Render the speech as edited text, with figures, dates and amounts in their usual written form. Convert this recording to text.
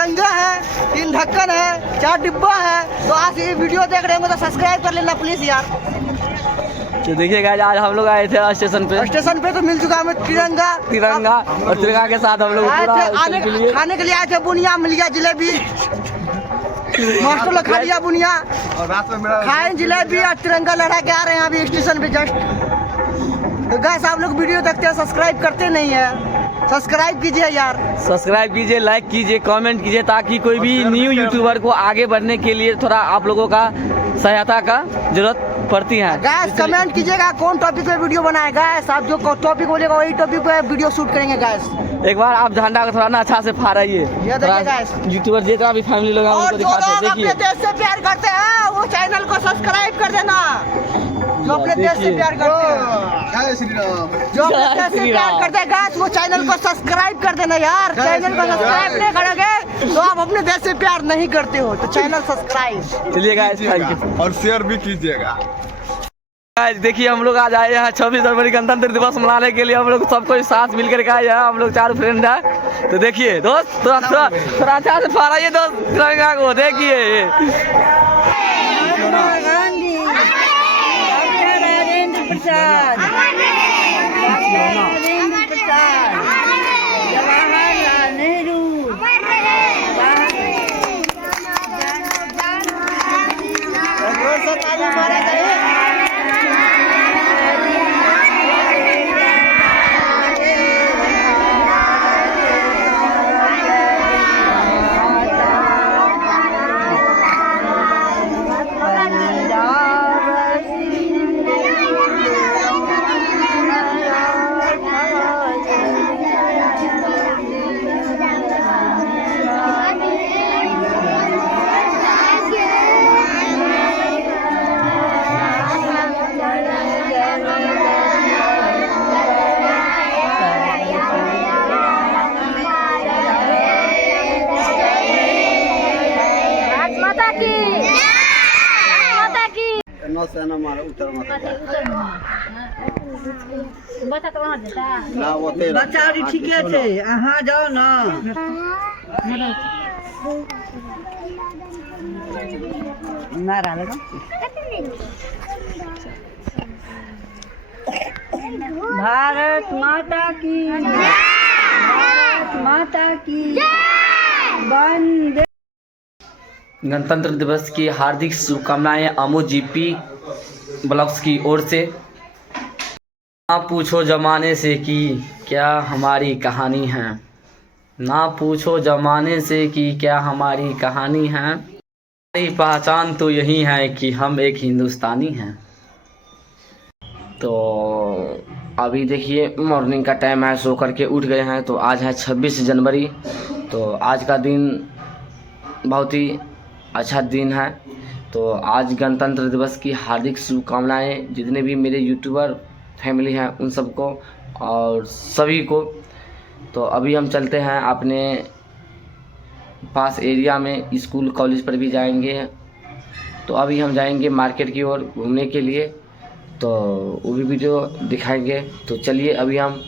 तिरंगा है, 3 ढक्कन है, 4 डिब्बा है। तो आज ये वीडियो देख रहे होंगे तो सब्सक्राइब कर लेना प्लीज यार। तो देखिए गाइस, आज हम लोग आए थे स्टेशन पे तो मिल चुका हमें तिरंगा और तिरंगा के साथ हम लोग खाने के लिए आए थे। बुनिया मिल गया, जलेबी मास्टर लोग खा लिया बुनिया और रात में मेरा खाए जलेबी और तिरंगा लड़ा के आ रहे हैं अभी स्टेशन पे जस्ट। तो गाइस आप लोग वीडियो देखते हैं, सब्सक्राइब करते नहीं है, सब्सक्राइब कीजिए यार। सब्सक्राइब कीजिए, लाइक कीजिए, कमेंट कीजिए, ताकि कोई भी न्यू यूट्यूबर को आगे बढ़ने के लिए थोड़ा आप लोगों का सहायता का जरूरत पड़ती है। गाइस कमेंट कीजिएगा कौन टॉपिक पे वीडियो बनाए। गाइस आप जो टॉपिक बोलेगा वही टॉपिक पे वीडियो शूट करेंगे। गाइस एक बार आप झंडा को थोड़ा ना अच्छा से फहराइए, ये देखिए गाइस, यूट्यूबर जितना भी फैमिली लोग हैं और उनको जो दिखाते हैं। लोग अपने देखिए देश से प्यार करते हैं वो चैनल को सब्सक्राइब कर देना। जो अपने देश से प्यार करते हैं, जय श्री राम। जो अपने देश से प्यार करते हैं गाइस वो चैनल को सब्सक्राइब कर देना यार। चैनल को सब्सक्राइब नहीं करोगे तो आप अपने देश से प्यार नहीं करते हो। तो चैनल सब्सक्राइब चलिए गाइस, थैंक यू और शेयर भी कीजिएगा। देखिए हम लोग आज आए हैं 26 जनवरी गणतंत्र दिवस मनाने के लिए। हम लोग सबको साथ मिलकर के आए हैं, हम लोग 4 फ्रेंड हैं। तो देखिए दोस्त, थोड़ा अच्छा से फहराइए दोस्त तिरंगा को। देखिए जवाहरलाल नेहरू नौसेना मारा उत्तर मारा बच्चा तो वहाँ देता ना वो तेरा बच्चा अभी ठीके छे, अहाँ जाओ ना। नारा लगा भारत माता की, भारत माता की वंदे। गणतंत्र दिवस की हार्दिक शुभकामनाएं अमो जीपी ब्लॉग्स की ओर से। ना पूछो जमाने से कि क्या हमारी कहानी है, ना पूछो जमाने से कि क्या हमारी कहानी है, हमारी पहचान तो यही है कि हम एक हिंदुस्तानी हैं। तो अभी देखिए मॉर्निंग का टाइम है, सो करके उठ गए हैं। तो आज है 26 जनवरी। तो आज का दिन बहुत ही अच्छा दिन है। तो आज गणतंत्र दिवस की हार्दिक शुभकामनाएं जितने भी मेरे यूट्यूबर फैमिली हैं उन सबको और सभी को। तो अभी हम चलते हैं अपने पास एरिया में, स्कूल कॉलेज पर भी जाएंगे। तो अभी हम जाएंगे मार्केट की ओर घूमने के लिए, तो वो भी वीडियो दिखाएंगे। तो चलिए अभी हम